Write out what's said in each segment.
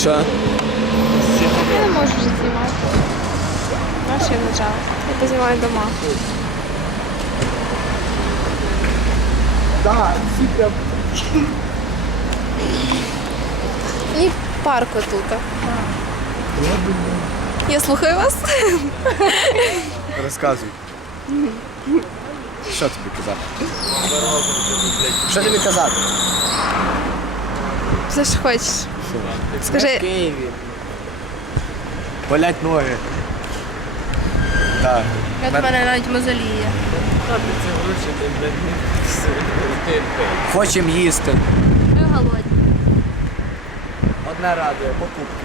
Що? Я не можу вже знімати. Наші лежали. Я познімаю дома. Да, всі прям. І парк отут. Я слухаю вас. Розказуй. Що тобі казати? Що тобі казати? Все ж хочеш. Скажи, Києві. Болять ноги. Так. от мене навіть мозоліє. Хочемо їсти. Ми голодні. Одне радує, покупки.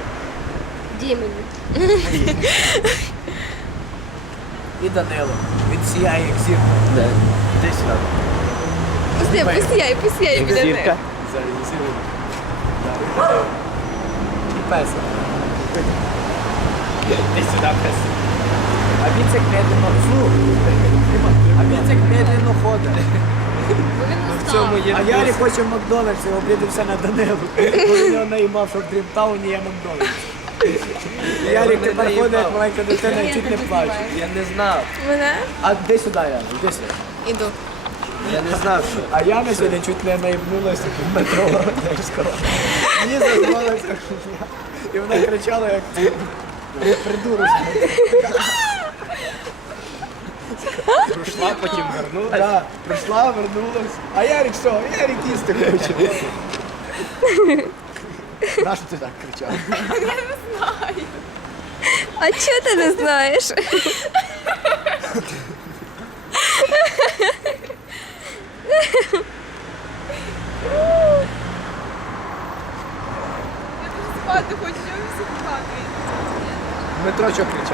Дімені. І Данило. Він сіяє як зірка. Де? Іди сюди. Пусти, посіяй, посіяй біля них. Зараз зірка. Пес. Іди сюди, пес. А він так медленно. А він так медленно ходить. В цьому є А Ярі хоче в Макдональдсі, обідався на Данилу. Бо він його наїмав, що в Дрімтауні є Макдональдс. Мене тепер ходить, як маленька дитина і чуть не плаче. Я не знав. Мене? А де сюди, Яна, іди сюди. Іду. Я не знав, що. А Яна сьогодні чуть не наїбнулася в метро. я ж. Мені зазвалася хуйня. І вона кричала, як придурочка. Пройшла, потім вернула. Да, прийшла, вернулась. А Ярик що? Ярик їсти хоче. Нащо ти так кричав? А чого ти не знаєш? Дмитро що кричав?